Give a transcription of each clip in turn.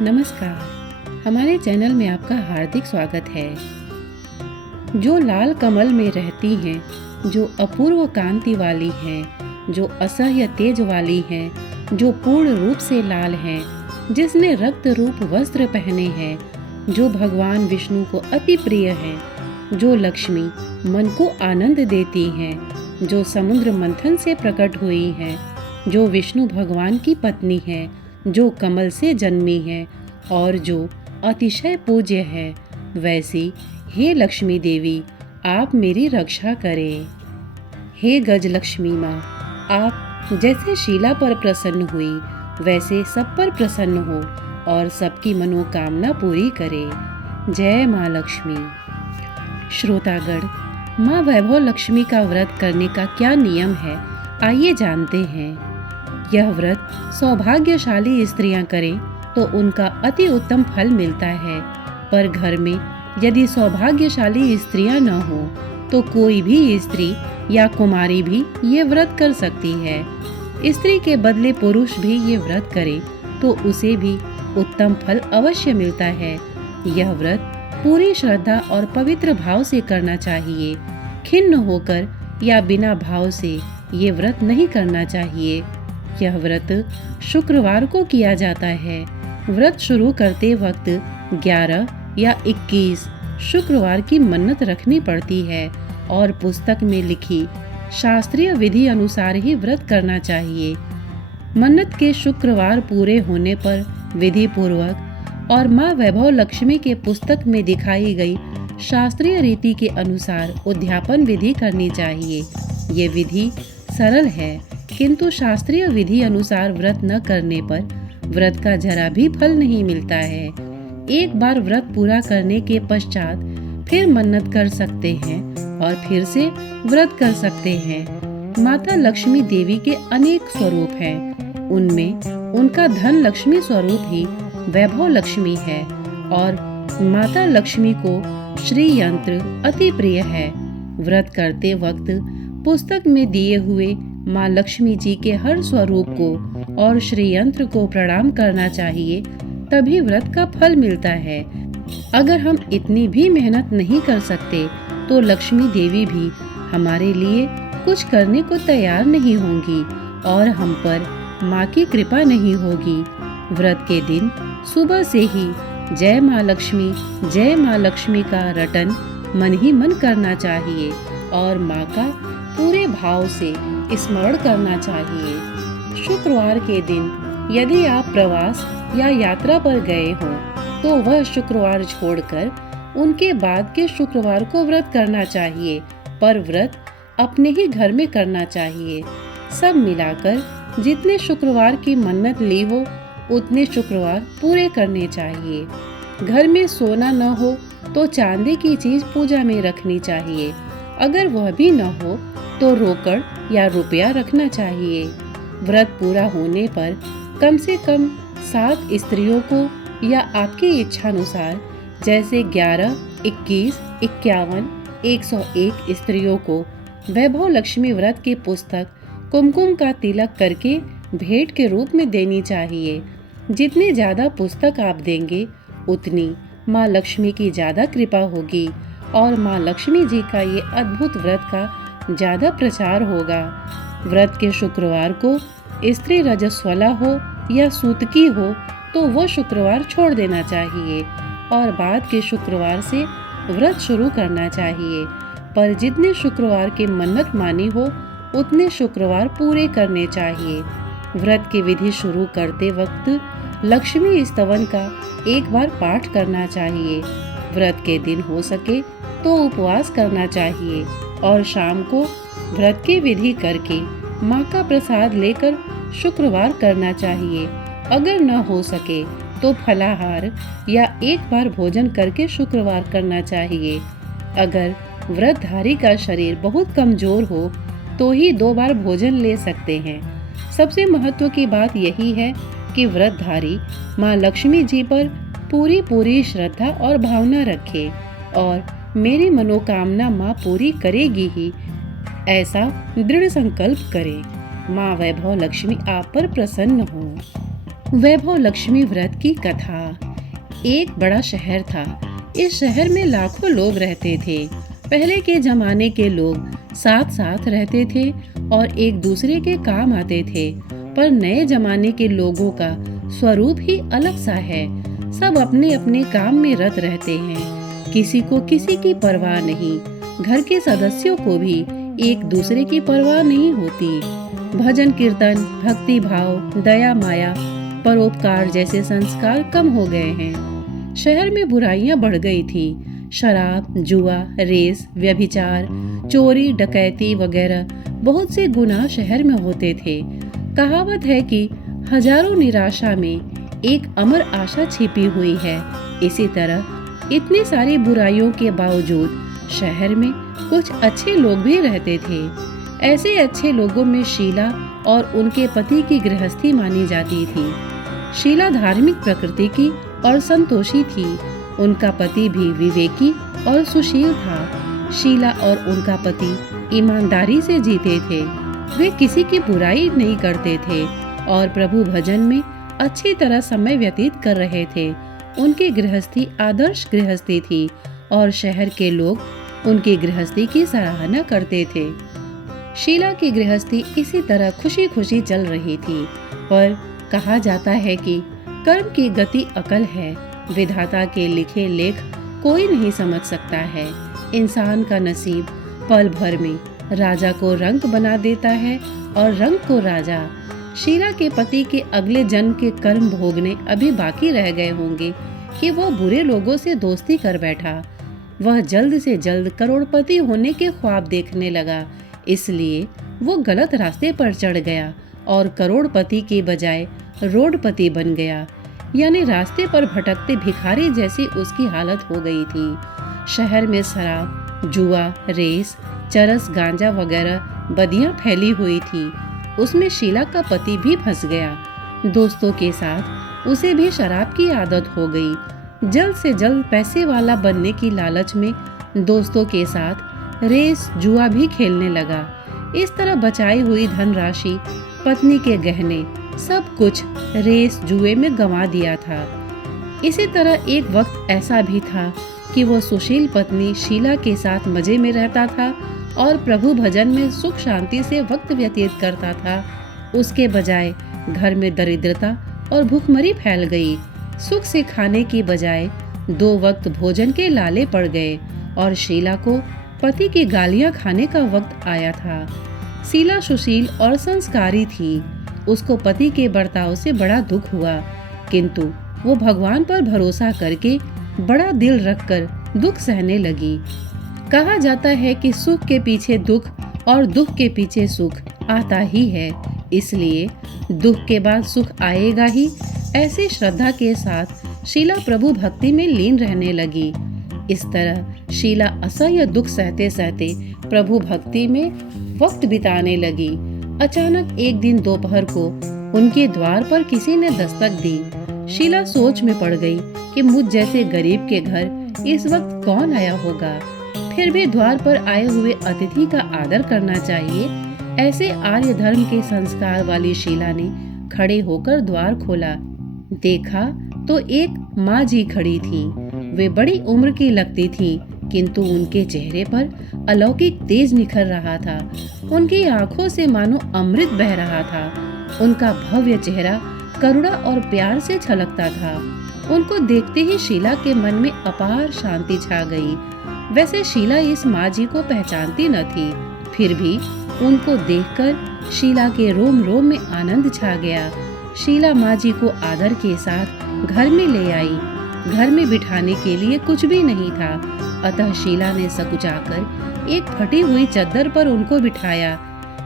नमस्कार, हमारे चैनल में आपका हार्दिक स्वागत है। जो लाल कमल में रहती हैं, जो अपूर्व कांति वाली हैं, जो असह्य तेज वाली हैं, जो पूर्ण रूप से लाल हैं, जिसने रक्त रूप वस्त्र पहने हैं, जो भगवान विष्णु को अति प्रिय हैं, जो लक्ष्मी मन को आनंद देती हैं, जो समुद्र मंथन से प्रकट हुई हैं, जो विष्णु भगवान की पत्नी है, जो कमल से जन्मी है और जो अतिशय पूज्य है, वैसी हे लक्ष्मी देवी आप मेरी रक्षा करें। हे गजलक्ष्मी माँ, आप जैसे शीला पर प्रसन्न हुई वैसे सब पर प्रसन्न हो और सबकी मनोकामना पूरी करे। जय माँ लक्ष्मी। श्रोतागण, माँ वैभव लक्ष्मी का व्रत करने का क्या नियम है, आइए जानते हैं। यह व्रत सौभाग्यशाली स्त्रियां करें तो उनका अति उत्तम फल मिलता है, पर घर में यदि सौभाग्यशाली स्त्रियां न हो तो कोई भी स्त्री या कुमारी भी ये व्रत कर सकती है। स्त्री के बदले पुरुष भी ये व्रत करे तो उसे भी उत्तम फल अवश्य मिलता है। यह व्रत पूरी श्रद्धा और पवित्र भाव से करना चाहिए। खिन्न होकर या बिना भाव से ये व्रत नहीं करना चाहिए। यह व्रत शुक्रवार को किया जाता है। व्रत शुरू करते वक्त 11 या 21 शुक्रवार की मन्नत रखनी पड़ती है और पुस्तक में लिखी शास्त्रीय विधि अनुसार ही व्रत करना चाहिए। मन्नत के शुक्रवार पूरे होने पर विधि पूर्वक और माँ वैभव लक्ष्मी के पुस्तक में दिखाई गई शास्त्रीय रीति के अनुसार उद्यापन विधि करनी चाहिए। ये विधि सरल है, किंतु शास्त्रीय विधि अनुसार व्रत न करने पर व्रत का जरा भी फल नहीं मिलता है। एक बार व्रत पूरा करने के पश्चात फिर मन्नत कर सकते हैं और फिर से व्रत कर सकते हैं। माता लक्ष्मी देवी के अनेक स्वरूप हैं। उनमें उनका धन लक्ष्मी स्वरूप ही वैभव लक्ष्मी है और माता लक्ष्मी को श्री यंत्र अति प्रिय है। व्रत करते वक्त पुस्तक में दिए हुए माँ लक्ष्मी जी के हर स्वरूप को और श्री यंत्र को प्रणाम करना चाहिए, तभी व्रत का फल मिलता है। अगर हम इतनी भी मेहनत नहीं कर सकते तो लक्ष्मी देवी भी हमारे लिए कुछ करने को तैयार नहीं होंगी और हम पर माँ की कृपा नहीं होगी। व्रत के दिन सुबह से ही जय माँ लक्ष्मी का रटन मन ही मन करना चाहिए और माँ का पूरे भाव से स्मरण करना चाहिए। शुक्रवार के दिन यदि आप प्रवास या यात्रा पर गए हों तो वह शुक्रवार छोड़कर उनके बाद के शुक्रवार को व्रत करना चाहिए, पर व्रत अपने ही घर में करना चाहिए। सब मिलाकर जितने शुक्रवार की मन्नत ली हो उतने शुक्रवार पूरे करने चाहिए। घर में सोना न हो तो चांदी की चीज पूजा में रखनी चाहिए। अगर वह भी न हो तो रोकड़ या रुपया रखना चाहिए। व्रत पूरा होने पर कम से कम 7 स्त्रियों को या आपकी इच्छानुसार जैसे 11, 21, 51, 101 स्त्रियों को वैभव लक्ष्मी व्रत की पुस्तक कुमकुम का तिलक करके भेंट के रूप में देनी चाहिए। जितने ज्यादा पुस्तक आप देंगे उतनी माँ लक्ष्मी की ज्यादा कृपा होगी और माँ लक्ष्मी जी का ये अद्भुत व्रत का ज्यादा प्रचार होगा। व्रत के शुक्रवार को स्त्री रजस्वला हो या सूतकी हो तो वो शुक्रवार छोड़ देना चाहिए और बाद के शुक्रवार से व्रत शुरू करना चाहिए। पर जितने शुक्रवार की मन्नत मानी हो उतने शुक्रवार पूरे करने चाहिए। व्रत की विधि शुरू करते वक्त लक्ष्मी स्तवन का एक बार पाठ करना चाहिए। व्रत के दिन हो सके तो उपवास करना चाहिए और शाम को व्रत की विधि करके माँ का प्रसाद लेकर शुक्रवार करना चाहिए। अगर न हो सके तो फलाहार या एक बार भोजन करके शुक्रवार करना चाहिए। अगर व्रतधारी का शरीर बहुत कमजोर हो तो ही 2 बार भोजन ले सकते हैं। सबसे महत्व की बात यही है कि व्रतधारी माँ लक्ष्मी जी पर पूरी श्रद्धा और भावना रखे और मेरी मनोकामना माँ पूरी करेगी ही, ऐसा दृढ़ संकल्प करे। माँ वैभव लक्ष्मी आप पर प्रसन्न हो। वैभव लक्ष्मी व्रत की कथा। एक बड़ा शहर था। इस शहर में लाखों लोग रहते थे। पहले के जमाने के लोग साथ साथ रहते थे और एक दूसरे के काम आते थे, पर नए जमाने के लोगों का स्वरूप ही अलग सा है। सब अपने अपने काम में रत रहते हैं। किसी को किसी की परवाह नहीं। घर के सदस्यों को भी एक दूसरे की परवाह नहीं होती। भजन कीर्तन, भक्ति भाव, दया माया, परोपकार जैसे संस्कार कम हो गए हैं। शहर में बुराइयां बढ़ गई थी। शराब, जुआ, रेस, व्यभिचार, चोरी, डकैती वगैरह बहुत से गुनाह शहर में होते थे। कहावत है कि हजारों निराशा में एक अमर आशा छिपी हुई है। इसी तरह इतनी सारी बुराइयों के बावजूद शहर में कुछ अच्छे लोग भी रहते थे। ऐसे अच्छे लोगों में शीला और उनके पति की गृहस्थी मानी जाती थी। शीला धार्मिक प्रकृति की और संतोषी थी। उनका पति भी विवेकी और सुशील था। शीला और उनका पति ईमानदारी से जीते थे। वे किसी की बुराई नहीं करते थे और प्रभु भजन में अच्छी तरह समय व्यतीत कर रहे थे। उनकी गृहस्थी आदर्श गृहस्थी थी और शहर के लोग उनकी गृहस्थी की सराहना करते थे। शीला की गृहस्थी इसी तरह खुशी खुशी चल रही थी, पर कहा जाता है कि कर्म की गति अकल है। विधाता के लिखे लेख कोई नहीं समझ सकता है। इंसान का नसीब पल भर में राजा को रंक बना देता है और रंक को राजा। शीला के पति के अगले जन्म के कर्म भोगने अभी बाकी रह गए होंगे कि वह बुरे लोगों से दोस्ती कर बैठा। वह जल्द से जल्द करोड़पति होने के ख्वाब देखने लगा, इसलिए वो गलत रास्ते पर चढ़ गया और करोड़पति के बजाय रोडपति बन गया। यानी रास्ते पर भटकते भिखारी जैसी उसकी हालत हो गई थी। शहर में शराब, जुआ, रेस, चरस, गांजा वगैरह बदियां फैली हुई थी। उसमें शीला का पति भी फंस गया। दोस्तों के साथ उसे भी शराब की आदत हो गई। जल्द से जल्द पैसे वाला बनने की लालच में दोस्तों के साथ रेस, जुआ भी खेलने लगा। इस तरह बचाई हुई धनराशि, पत्नी के गहने, सब कुछ रेस जुए में गंवा दिया था। इसी तरह एक वक्त ऐसा भी था कि वो सुशील पत्नी शीला के साथ मजे में रहता था और प्रभु भजन में सुख शांति से वक्त व्यतीत करता था। उसके बजाय घर में दरिद्रता और भूखमरी फैल गई। सुख से खाने की बजाय 2 वक्त भोजन के लाले पड़ गए और शीला को पति की गालियां खाने का वक्त आया था। शीला सुशील और संस्कारी थी। उसको पति के बर्ताव से बड़ा दुख हुआ, किंतु वो भगवान पर भरोसा करके बड़ा दिल रखकर दुख सहने लगी। कहा जाता है कि सुख के पीछे दुख और दुख के पीछे सुख आता ही है, इसलिए दुख के बाद सुख आएगा ही। ऐसे श्रद्धा के साथ शीला प्रभु भक्ति में लीन रहने लगी। इस तरह शीला असह्य दुख सहते सहते प्रभु भक्ति में वक्त बिताने लगी। अचानक एक दिन दोपहर को उनके द्वार पर किसी ने दस्तक दी। शीला सोच में पड़ गई कि मुझ जैसे गरीब के घर इस वक्त कौन आया होगा। फिर भी द्वार पर आए हुए अतिथि का आदर करना चाहिए। ऐसे आर्य धर्म के संस्कार वाली शीला ने खड़े होकर द्वार खोला। देखा तो एक माँ जी खड़ी थी। वे बड़ी उम्र की लगती थी, किंतु उनके चेहरे पर अलौकिक तेज निखर रहा था। उनकी आंखों से मानो अमृत बह रहा था। उनका भव्य चेहरा करुणा और प्यार से छलकता था। उनको देखते ही शीला के मन में अपार शांति छा गई। वैसे शीला इस माँ जी को पहचानती न थी, फिर भी उनको देखकर शीला के रोम रोम में आनंद छा गया। शीला माँ जी को आदर के साथ घर में ले आई। घर में बिठाने के लिए कुछ भी नहीं था, अतः शीला ने सकुचाकर एक फटी हुई चद्दर पर उनको बिठाया।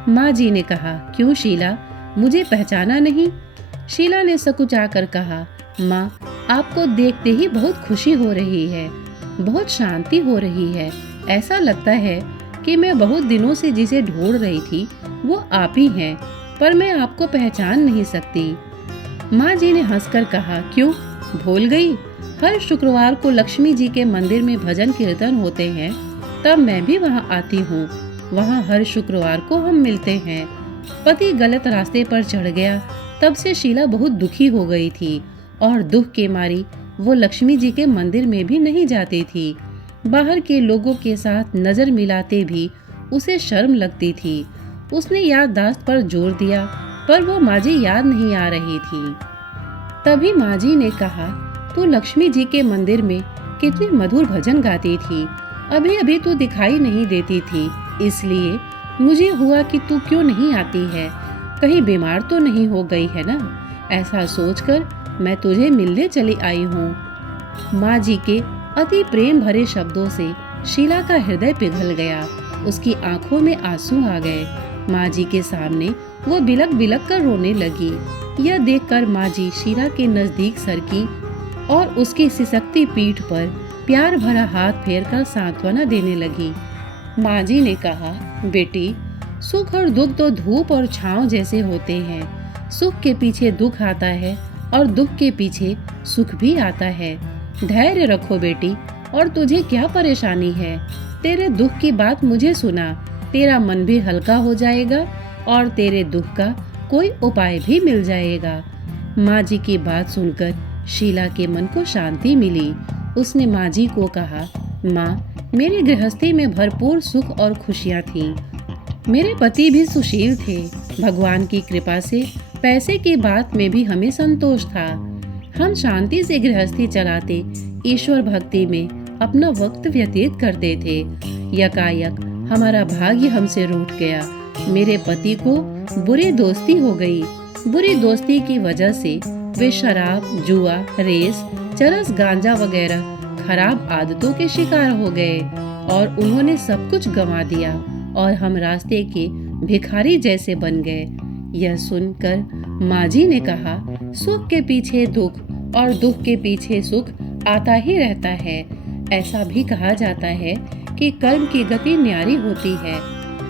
माँ जी ने कहा, क्यों शीला, मुझे पहचाना नहीं? शीला ने सकुचाकर कहा, माँ, आपको देखते ही बहुत खुशी हो रही है, बहुत शांति हो रही है। ऐसा लगता है कि मैं बहुत दिनों से जिसे ढूंढ रही थी वो आप ही हैं, पर मैं आपको पहचान नहीं सकती। माँ जी ने हंसकर कहा, क्यों, भूल गई? हर शुक्रवार को लक्ष्मी जी के मंदिर में भजन कीर्तन होते हैं, तब मैं भी वहाँ आती हूँ। वहाँ हर शुक्रवार को हम मिलते हैं पति गलत रास्ते पर चढ़ गया, तब से शीला बहुत दुखी हो गई थी और दुख के मारी वो लक्ष्मी जी के मंदिर में भी नहीं जाती थी। बाहर के लोगों के साथ नजर मिलाते भी उसे शर्म लगती थी। उसने याददाश्त पर जोर दिया, पर वो माँ जी याद नहीं आ रही थी। तभी माँ जी ने कहा, तू लक्ष्मी जी के मंदिर में कितने मधुर भजन गाती थी, अभी अभी तू दिखाई नहीं देती थी, इसलिए मुझे हुआ कि तू क्यों नहीं आती है, कहीं बीमार तो नहीं हो गई है ना। ऐसा सोचकर मैं तुझे मिलने चली आई हूँ। माँ जी के अति प्रेम भरे शब्दों से शीला का हृदय पिघल गया, उसकी आंखों में आंसू आ गए। माँ जी के सामने वो बिलक बिलक कर रोने लगी। यह देखकर माँ जी शीला के नजदीक सरकी और उसकी सिसकती पीठ पर प्यार भरा हाथ फेरकर सांत्वना देने लगी। माँ जी ने कहा, बेटी, सुख और दुख तो धूप और छांव जैसे होते हैं। सुख के पीछे दुख आता है और दुख के पीछे सुख भी आता है। धैर्य रखो बेटी, और तुझे क्या परेशानी है? तेरे दुख की बात मुझे सुना, तेरा मन भी हल्का हो जाएगा और तेरे दुख का कोई उपाय भी मिल जाएगा। माँ जी की बात सुनकर शीला के मन को शांति मिली। उसने माँ जी को कहा, माँ, मेरी गृहस्थी में भरपूर सुख और खुशियाँ थीं। मेरे पति भी सुशील थे। भगवान की कृपा से पैसे की बात में भी हमें संतोष था। हम शांति से गृहस्थी चलाते ईश्वर भक्ति में अपना वक्त व्यतीत करते थे। यकायक हमारा भाग्य हमसे रूठ गया। मेरे पति को बुरी दोस्ती हो गई। बुरी दोस्ती की वजह से वे शराब, जुआ, रेस, चरस, गांजा वगैरह खराब आदतों के शिकार हो गए और उन्होंने सब कुछ गंवा दिया और हम रास्ते के भिखारी जैसे बन गए। यह सुनकर माँ जी ने कहा, सुख के पीछे दुख और दुख के पीछे सुख आता ही रहता है। ऐसा भी कहा जाता है कि कर्म की गति न्यारी होती है।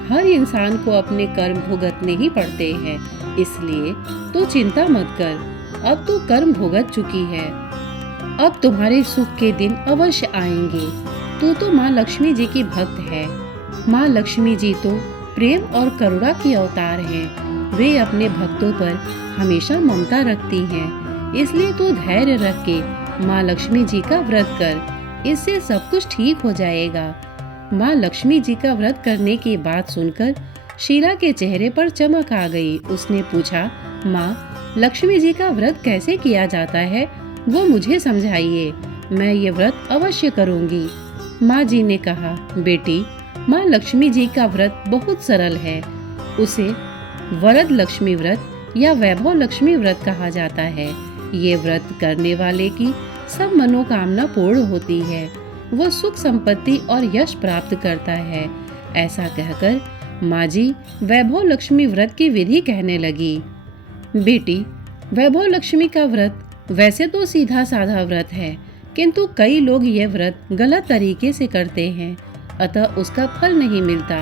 हर इंसान को अपने कर्म भुगतने ही पड़ते हैं, इसलिए तू चिंता मत कर। अब तू कर्म भुगत चुकी है, अब तुम्हारे सुख के दिन अवश्य आएंगे। तू तो माँ लक्ष्मी जी की भक्त है। माँ लक्ष्मी जी तो प्रेम और करुणा की अवतार हैं। वे अपने भक्तों पर हमेशा ममता रखती हैं। इसलिए तू धैर्य रख के माँ लक्ष्मी जी का व्रत कर, इससे सब कुछ ठीक हो जाएगा। माँ लक्ष्मी जी का व्रत करने की बात सुनकर शीला के चेहरे पर चमक आ गई। उसने पूछा, माँ, लक्ष्मी जी का व्रत कैसे किया जाता है, वो मुझे समझाइए। मैं ये व्रत अवश्य करूँगी। माँ जी ने कहा, बेटी, माँ लक्ष्मी जी का व्रत बहुत सरल है। उसे वरद लक्ष्मी व्रत या वैभव लक्ष्मी व्रत कहा जाता है। ये व्रत करने वाले की सब मनोकामना पूर्ण होती है। वो सुख, संपत्ति और यश प्राप्त करता है। ऐसा कहकर माँ जी वैभव लक्ष्मी व्रत की विधि कहने लगी। बेटी, वैभव लक्ष्मी का व्रत वैसे तो सीधा साधा व्रत है, किंतु कई लोग ये व्रत गलत तरीके से करते हैं, अतः उसका फल नहीं मिलता।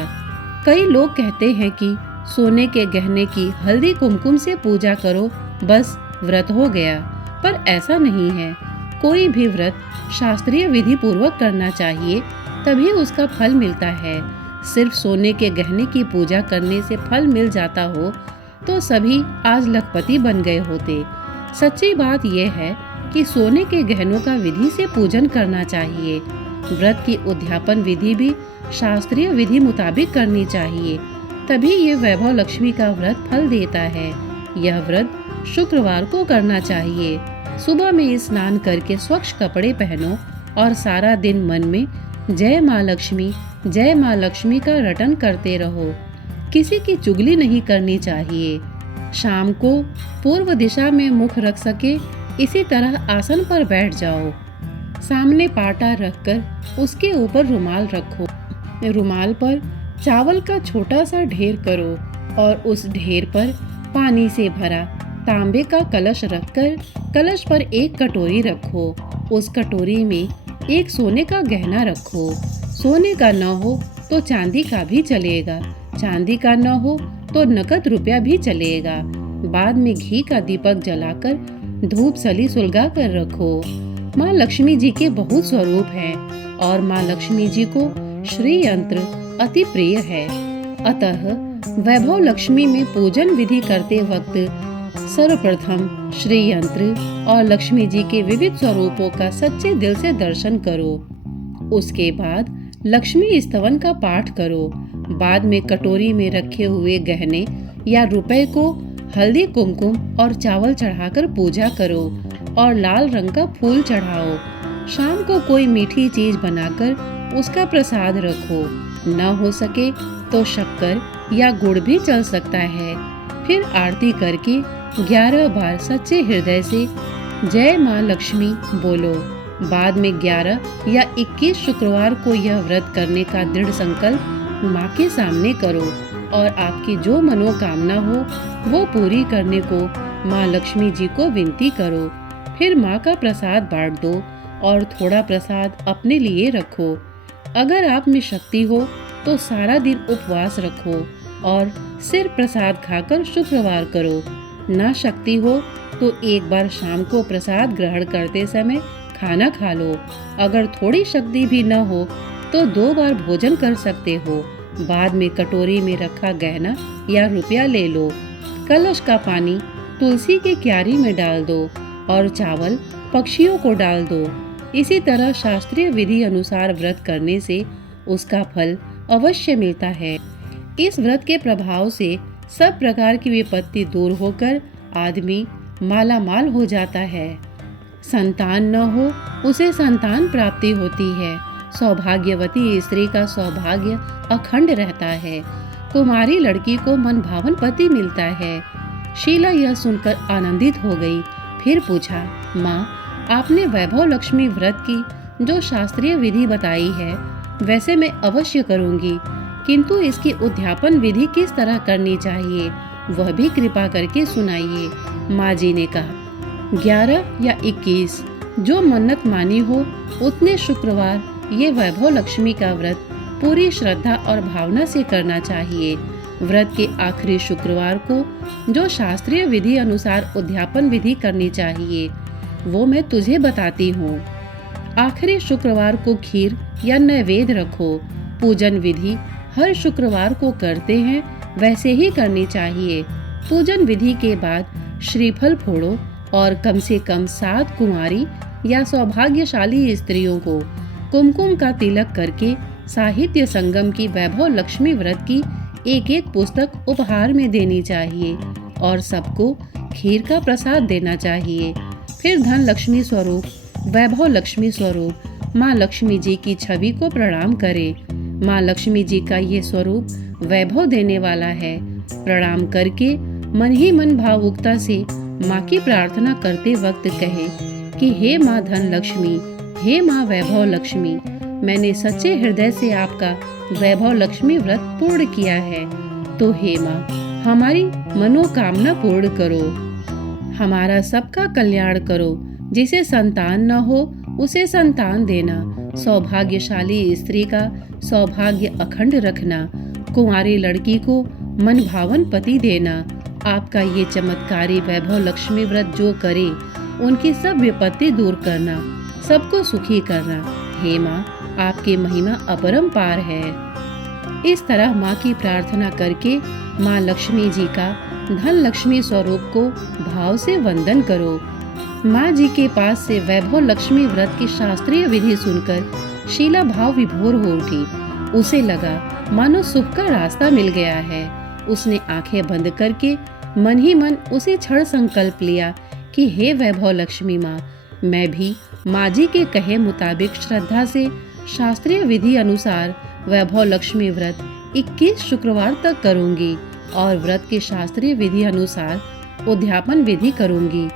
कई लोग कहते हैं कि सोने के गहने की हल्दी कुमकुम से पूजा करो, बस व्रत हो गया, पर ऐसा नहीं है। कोई भी व्रत शास्त्रीय विधि पूर्वक करना चाहिए, तभी उसका फल मिलता है। सिर्फ सोने के गहने की पूजा करने से फल मिल जाता हो तो सभी आज लखपति बन गए होते। सच्ची बात यह है कि सोने के गहनों का विधि से पूजन करना चाहिए। व्रत की उद्यापन विधि भी शास्त्रीय विधि मुताबिक करनी चाहिए, तभी ये वैभव लक्ष्मी का व्रत फल देता है। यह व्रत शुक्रवार को करना चाहिए। सुबह में स्नान करके स्वच्छ कपड़े पहनो और सारा दिन मन में जय माँ लक्ष्मी का रटन करते रहो। किसी की चुगली नहीं करनी चाहिए। शाम को पूर्व दिशा में मुख रख सके इसी तरह आसन पर बैठ जाओ। सामने पाटा रखकर उसके ऊपर रुमाल रखो। रुमाल पर चावल का छोटा सा ढेर करो और उस ढेर पर पानी से भरा तांबे का कलश रखकर कलश पर एक कटोरी रखो। उस कटोरी में एक सोने का गहना रखो। सोने का न हो तो चांदी का भी चलेगा, चांदी का न हो तो नकद रुपया भी चलेगा। बाद में घी का दीपक जलाकर धूप सली सुलगा कर रखो। माँ लक्ष्मी जी के बहुत स्वरूप हैं और माँ लक्ष्मी जी को श्री यंत्र अति प्रिय है, अतः वैभव लक्ष्मी में पूजन विधि करते वक्त सर्वप्रथम श्री यंत्र और लक्ष्मी जी के विविध स्वरूपों का सच्चे दिल से दर्शन करो। उसके बाद लक्ष्मी स्तवन का पाठ करो। बाद में कटोरी में रखे हुए गहने या रुपए को हल्दी कुमकुम और चावल चढ़ाकर पूजा करो और लाल रंग का फूल चढ़ाओ। शाम को कोई मीठी चीज बनाकर उसका प्रसाद रखो। न हो सके तो शक्कर या गुड़ भी चल सकता है। फिर आरती करके 11 बार सच्चे हृदय से जय माँ लक्ष्मी बोलो। बाद में 11 या 21 शुक्रवार को यह व्रत करने का दृढ़ संकल्प माँ के सामने करो और आपकी जो मनोकामना हो वो पूरी करने को माँ लक्ष्मी जी को विनती करो। फिर माँ का प्रसाद बांट दो और थोड़ा प्रसाद अपने लिए रखो। अगर आप में शक्ति हो तो सारा दिन उपवास रखो और सिर्फ प्रसाद खाकर शुक्रवार करो। ना शक्ति हो तो एक बार शाम को प्रसाद ग्रहण करते समय खाना खा लो। अगर थोड़ी शक्ति भी न हो तो 2 बार भोजन कर सकते हो। बाद में कटोरी में रखा गहना या रुपया ले लो। कलश का पानी तुलसी की क्यारी में डाल दो और चावल पक्षियों को डाल दो। इसी तरह शास्त्रीय विधि अनुसार व्रत करने से उसका फल अवश्य मिलता है। इस व्रत के प्रभाव से सब प्रकार की विपत्ति दूर होकर आदमी माला माल हो जाता है। संतान न हो उसे संतान प्राप्ति होती है। सौभाग्यवती स्त्री का सौभाग्य अखंड रहता है। कुमारी लड़की को मनभावन पति मिलता है। शीला यह सुनकर आनंदित हो गई। फिर पूछा, माँ, आपने वैभव लक्ष्मी व्रत की जो शास्त्रीय विधि बताई है वैसे मैं अवश्य करूँगी, किंतु इसकी उद्यापन विधि किस तरह करनी चाहिए वह भी कृपा करके सुनाइए। माँ जी ने कहा, 11 या 21 जो मन्नत मानी हो उतने शुक्रवार ये वैभव लक्ष्मी का व्रत पूरी श्रद्धा और भावना से करना चाहिए। व्रत के आखिरी शुक्रवार को जो शास्त्रीय विधि अनुसार उद्यापन विधि करनी चाहिए वो मैं तुझे बताती हूँ। आखिरी शुक्रवार को खीर या नैवेद्य रखो। पूजन विधि हर शुक्रवार को करते हैं वैसे ही करनी चाहिए। पूजन विधि के बाद श्रीफल फोड़ो और कम से कम 7 कुंवारी या सौभाग्यशाली स्त्रियों को कुमकुम का तिलक करके साहित्य संगम की वैभव लक्ष्मी व्रत की एक पुस्तक उपहार में देनी चाहिए और सबको खीर का प्रसाद देना चाहिए। फिर धन लक्ष्मी स्वरूप वैभव लक्ष्मी स्वरूप माँ लक्ष्मी जी की छवि को प्रणाम करें। माँ लक्ष्मी जी का ये स्वरूप वैभव देने वाला है। प्रणाम करके मन ही मन भावुकता से माँ की प्रार्थना करते वक्त कहे कि हे माँ धन लक्ष्मी, हे माँ वैभव लक्ष्मी, मैंने सच्चे हृदय से आपका वैभव लक्ष्मी व्रत पूर्ण किया है, तो हे माँ हमारी मनोकामना पूर्ण करो, हमारा सबका कल्याण करो। जिसे संतान न हो उसे संतान देना, सौभाग्यशाली स्त्री का सौभाग्य अखंड रखना, कुंवारी लड़की को मनभावन पति देना। आपका ये चमत्कारी वैभव लक्ष्मी व्रत जो करे उनकी सब विपत्ति दूर करना, सबको सुखी करना। हे माँ, आपकी महिमा अपरंपार है। इस तरह माँ की प्रार्थना करके माँ लक्ष्मी जी का धन लक्ष्मी स्वरूप को भाव से वंदन करो। माँ जी के पास से वैभव लक्ष्मी व्रत की शास्त्रीय विधि सुनकर शीला भाव विभोर हो उठी। उसे लगा मानो सुख का रास्ता मिल गया है। उसने आंखें बंद करके मन ही मन उसे क्षण संकल्प लिया कि हे वैभव लक्ष्मी माँ, मैं भी माँ जी के कहे मुताबिक श्रद्धा से शास्त्रीय विधि अनुसार वैभव लक्ष्मी व्रत 21 शुक्रवार तक करूंगी और व्रत के शास्त्रीय विधि अनुसार उद्यापन विधि करूंगी।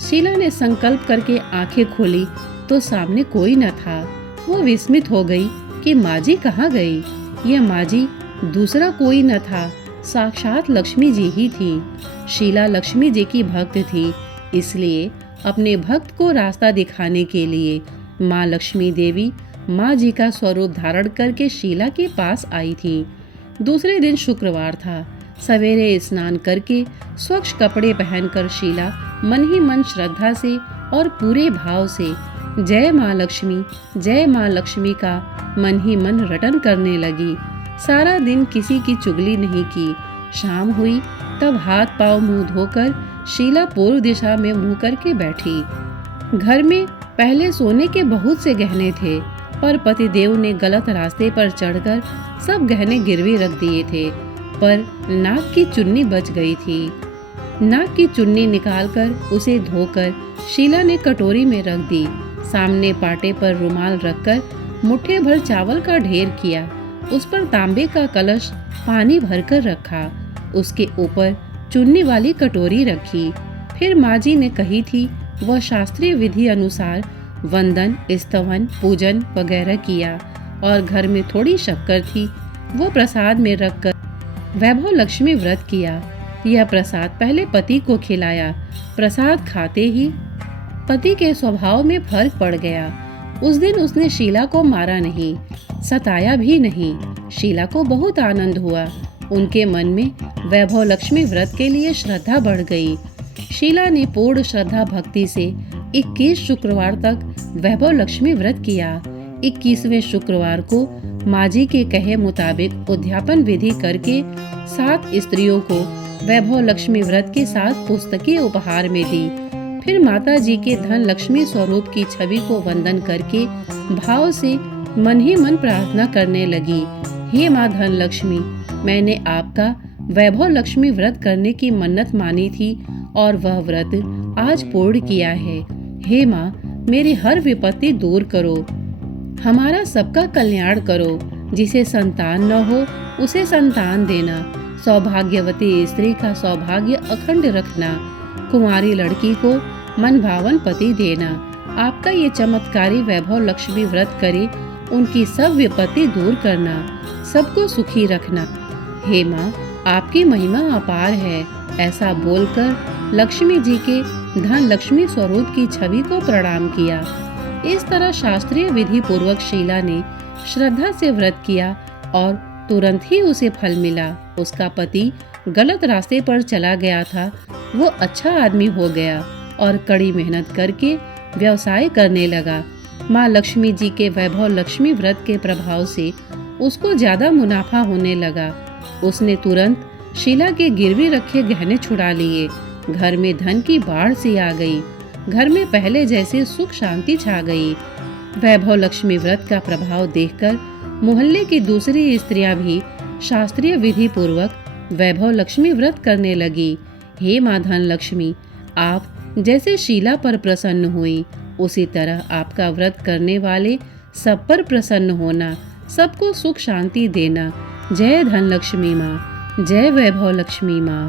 शीला ने संकल्प करके आंखें खोली तो सामने कोई न था। वो विस्मित हो गई कि माँ जी कहाँ गई। यह माँ जी दूसरा कोई न था, साक्षात लक्ष्मी जी ही थी। शीला लक्ष्मी जी की भक्त थी, इसलिए अपने भक्त को रास्ता दिखाने के लिए माँ लक्ष्मी देवी माँ जी का स्वरूप धारण करके शीला के पास आई थी। दूसरे दिन शुक्रवार था। सवेरे स्नान करके स्वच्छ कपड़े पहनकर शीला मन ही मन श्रद्धा से और पूरे भाव से जय माँ लक्ष्मी का मन ही मन रटन करने लगी। सारा दिन किसी की चुगली नहीं की। शाम हुई तब हाथ पांव मुंह धोकर शीला पूर्व दिशा में मुंह करके बैठी। घर में पहले सोने के बहुत से गहने थे, पर पतिदेव ने गलत रास्ते पर चढ़कर सब गहने गिरवी रख दिए थे। पर नाक की चुन्नी बच गई थी। नाक की चुन्नी निकालकर उसे धोकर शीला ने कटोरी में रख दी। सामने पाटे पर रुमाल रखकर मुट्ठी भर चावल का ढेर किया। उस पर तांबे का कलश पानी भरकर रखा। उसके ऊपर चुन्नी वाली कटोरी रखी। फिर माँ जी ने कही थी वह शास्त्रीय विधि अनुसार वंदन, स्तवन, पूजन वगैरह किया और घर में थोड़ी शक्कर थी, वो प्रसाद में रखकर वैभव लक्ष्मी व्रत किया। यह प्रसाद पहले पति को खिलाया। प्रसाद खाते ही पति के स्वभाव में फर्क पड़ गया। उस दिन उसने शीला को मारा नहीं, सताया भी नहीं। शीला को बहुत आनंद हुआ। उनके मन में वैभव लक्ष्मी व्रत के लिए श्रद्धा बढ़ गई। शीला ने पूर्ण श्रद्धा भक्ति से 21 शुक्रवार तक वैभव लक्ष्मी व्रत किया। 21वें शुक्रवार को माँ जी के कहे मुताबिक उद्यापन विधि करके 7 स्त्रियों को वैभव लक्ष्मी व्रत के साथ पुस्तकें उपहार में दी। फिर माता जी के धन लक्ष्मी स्वरूप की छवि को वंदन करके भाव से मन ही मन प्रार्थना करने लगी। हे माँ धन लक्ष्मी, मैंने आपका वैभव लक्ष्मी व्रत करने की मन्नत मानी थी और वह व्रत आज पूर्ण किया है। हे माँ, मेरी हर विपत्ति दूर करो, हमारा सबका कल्याण करो। जिसे संतान न हो उसे संतान देना, सौभाग्यवती स्त्री का सौभाग्य अखंड रखना, कुंवारी लड़की को मन भावन पति देना। आपका ये चमत्कारी वैभव लक्ष्मी व्रत करे, उनकी सब विपत्ति दूर करना, सबको सुखी रखना। हे माँ, आपकी महिमा अपार है। ऐसा बोलकर लक्ष्मी जी के धन लक्ष्मी स्वरूप की छवि को प्रणाम किया। इस तरह शास्त्रीय विधि पूर्वक शीला ने श्रद्धा से व्रत किया और तुरंत ही उसे फल मिला। उसका पति गलत रास्ते पर चला गया था, वो अच्छा आदमी हो गया और कड़ी मेहनत करके व्यवसाय करने लगा। माँ लक्ष्मी जी के वैभव लक्ष्मी व्रत के प्रभाव से उसको ज्यादा मुनाफा होने लगा। उसने तुरंत शीला के गिरवी रखे गहने छुड़ा लिए। घर में धन की बाढ़ सी आ गई। घर में पहले जैसे सुख शांति छा गई। वैभव लक्ष्मी व्रत का प्रभाव देखकर मोहल्ले की दूसरी स्त्रियां भी शास्त्रीय विधि पूर्वक वैभव लक्ष्मी व्रत करने लगी। हे माँ धन लक्ष्मी, आप जैसे शीला पर प्रसन्न हुई, उसी तरह आपका व्रत करने वाले सब पर प्रसन्न होना, सबको सुख शांति देना। जय धन लक्ष्मी माँ, जय वैभव लक्ष्मी माँ।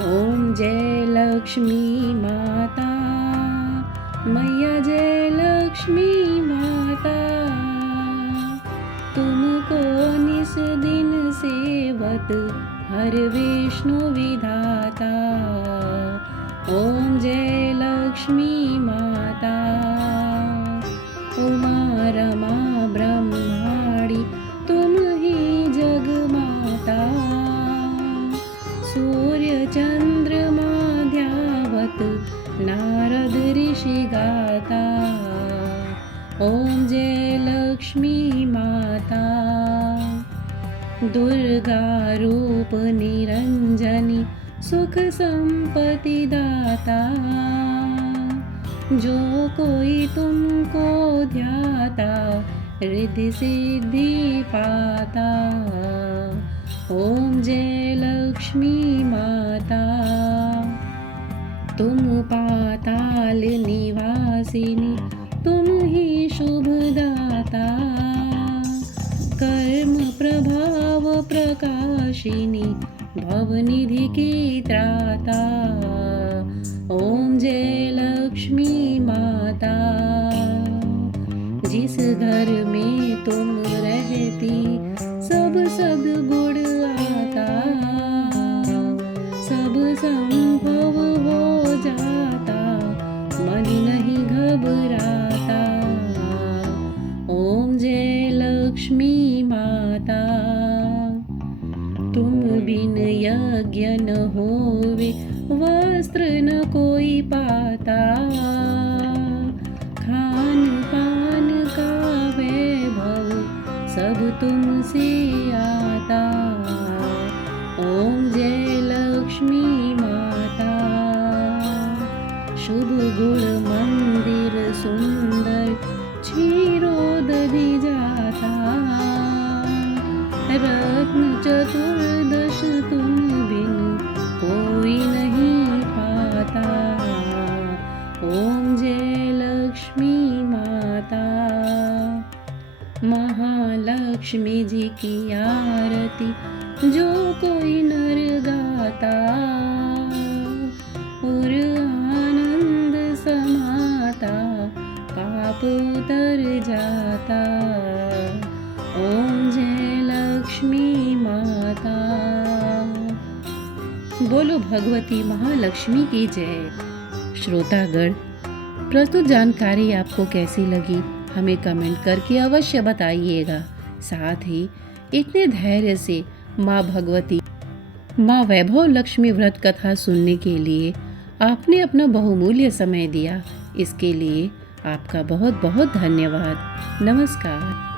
ओम जय लक्ष्मी माता, मैया जय लक्ष्मी माता, तुमको निस दिन सेवत हर विष्णु विधाता। ओम जय लक्ष्मी माता, उमा रमा ब्रह्माणी तुम ही जग माता। सूर्य चंद्रमा ध्यावत नारद ऋषि गाता। ओम जय लक्ष्मी माता, दुर्गा रूप निरंजनी सुख संपत्ति दाता। जो कोई तुमको ध्याता रिद्धि सिद्धि पाता। ओम जय लक्ष्मी माता, तुम पाताल निवासिनी तुम ही शुभदाता। कर्म प्रभाव प्रकाशिनी भवनिधि की त्राता। ओम जय लक्ष्मी माता, जिस घर में तुम रहती सब सद्गुण आता। सब संभव हो जाता, मन नहीं घबराता। ओम जय लक्ष्मी माता, तुम बिन यज्ञ न होवे वस्त्र न कोई पाता। खान पान का वैभव सब तुमसे ओम जय लक्ष्मी माता। महालक्ष्मी जी की आरती जो कोई नर गाता, और आनंद समाता पाप उतर जाता। ओम जय लक्ष्मी माता। बोलो भगवती महालक्ष्मी की जय। श्रोतागण, प्रस्तुत जानकारी आपको कैसी लगी हमें कमेंट करके अवश्य बताइएगा। साथ ही इतने धैर्य से माँ भगवती, माँ वैभव लक्ष्मी व्रत कथा सुनने के लिए आपने अपना बहुमूल्य समय दिया, इसके लिए आपका बहुत बहुत धन्यवाद। नमस्कार।